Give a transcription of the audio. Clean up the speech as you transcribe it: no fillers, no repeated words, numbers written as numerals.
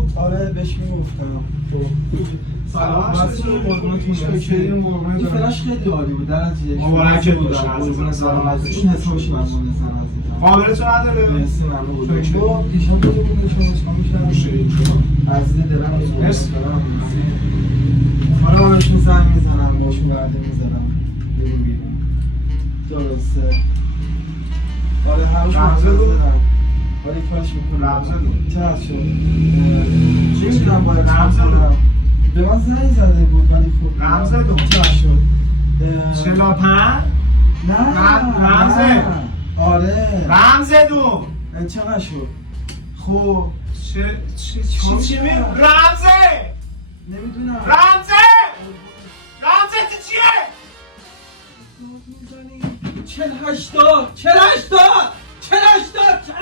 گفت؟ آره بهش میگفتم. سلام مسئول قربونتون برم. این فلاش خیلی عالی بود در نتیجه مبارکت باشه. قربون سلام از این حسابش ممنون سلام عزیزم. قابلتون نداره؟ مرسی ممنون بزرگ با دیشان بوده بوده شما میشنم عزیز دلم مرسی. حالا من بهشون زنگ میزنم باشون برده میزنم بیرون درسته. آره همش رمزه بود؟ ولی کارش میکنم رمزه بود؟ چرد شد چی میتونم باید رمزه بود؟ به من زنگ زده بود ولی خوب رمزه بود؟ چرد شد 45 رمزه. آره رمزه دو چقدر شد خب چی می رمزه نمیدونم رمزه تو چیه 40 80 40 80 40 80 40